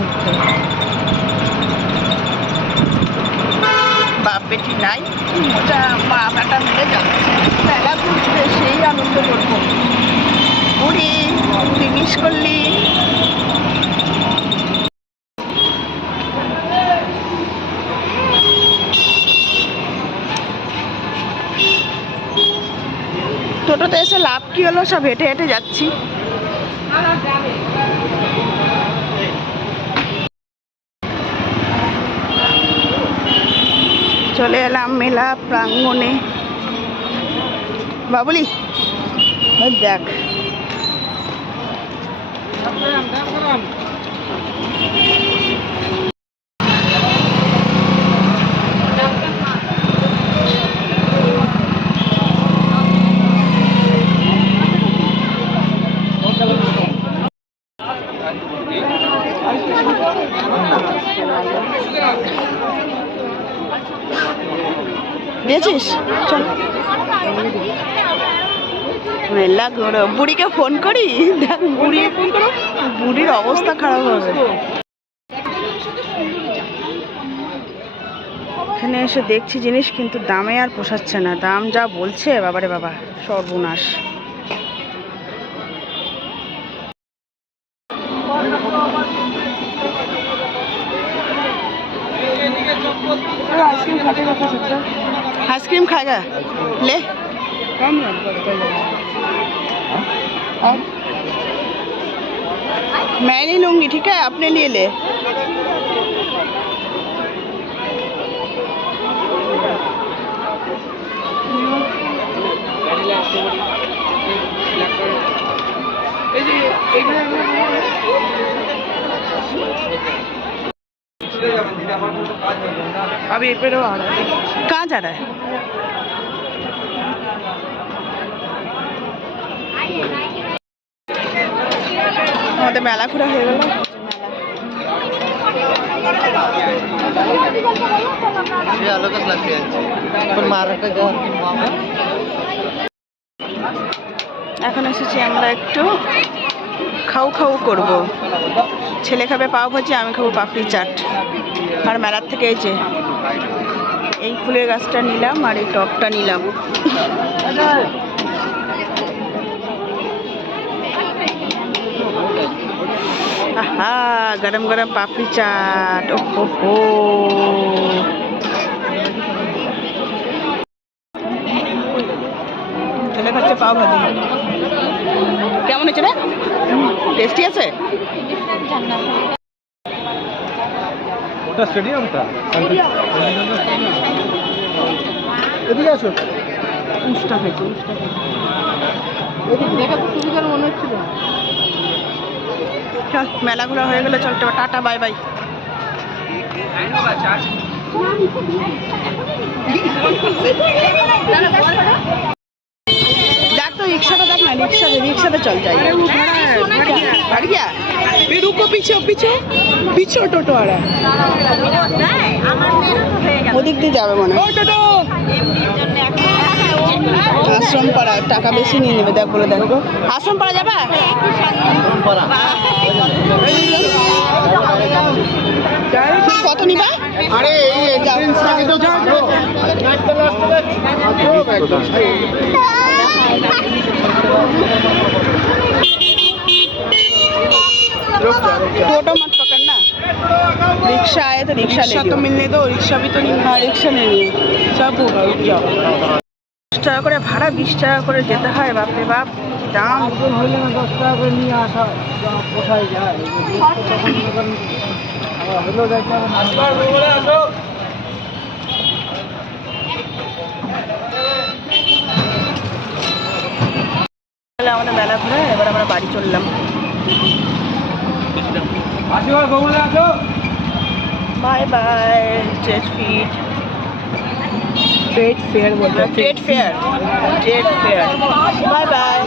ঘুরতে। বাপ বেটি নাই, মজা, মা বেটা মিলে যাচ্ছে মেলা ঘুরতে, সেই আনন্দ করবো। পুরী তুই মিস করলি। টোটোতে এসে লাভ কি হলো, সব হেঁটে হেঁটে যাচ্ছি। চলে এলাম মেলা প্রাঙ্গণে। বাবুলি দেখ, দিয়েছিস? চল মেলা ঘোরো। বুড়িকে ফোন করি, দেখ বুড়ির অবস্থা খারাপ হবে। এখানে এসে দেখছি জিনিস, কিন্তু দামে আর পোষাচ্ছে না। দাম যা বলছে, বাবারে বাবা, সর্বনাশ। आइसक्रीम खाएगा ले। मैं नहीं लूंगी, ठीक है, अपने लिए ले। अभी एक मिनट आ रहा है। कहाँ जा रहा है? আমাদের মেলা ঘোরা হয়ে গেল। এখন এসেছি আমরা একটু খাও খাও করবো। ছেলে খাবে পাও ভাজি, আমি খাবো পাপড়ি চাট। আর মেলার থেকে এই ফুলের গাছটা নিলাম আর এই টপটা নিলাম। আহা, গরম গরম পাপড়ি চাট। ওহো, ছেলে খাচ্ছে পাও ভাজি। কেমন হয়েছে রে? টেস্টি আছে? ওটা স্টেডিয়ামটা, এদিকে আসো। উষ্টা খেয়েছে, উষ্টা খেয়েছে, দেখে তো সুবিধার মনে হচ্ছিল। চল, মেলা ঘোরা হয়ে গেলে চল, টাটা বাই বাই। देख तो रिक्शा देख ना, रिक्शा चल जाए। हट गया, रुको, पीछे पीछे पीछे टोटो आ रहा है। ওদিক দিয়ে যাবে মনে হয়। আশ্রম পাড়া টাকা বেশি নিয়ে নেবে, দেখ বলে দেখো। আশ্রম পাড়া যাবা? কত নিবা? আরে टोटो मत पकड़ना, रिक्शा आए तो रिक्शा तो मिलने दो। रिक्शा भी तो नहीं। हाँ, रिक्शा नहीं है, सब होगा, रुक जाओ। 10 টাকা করে ভাড়া, 20 টাকা করে যেতে হয়। বাপরে বাপ, দাম। 10 টাকা করে নিয়ে আসা কোথায় যায়? আমাদের মেলা ঘুরে এবার আমরা বাড়ি চললাম। Bye bye. ट्रेड फेयर बोल रहे हैं, ट्रेड फेयर। Bye bye.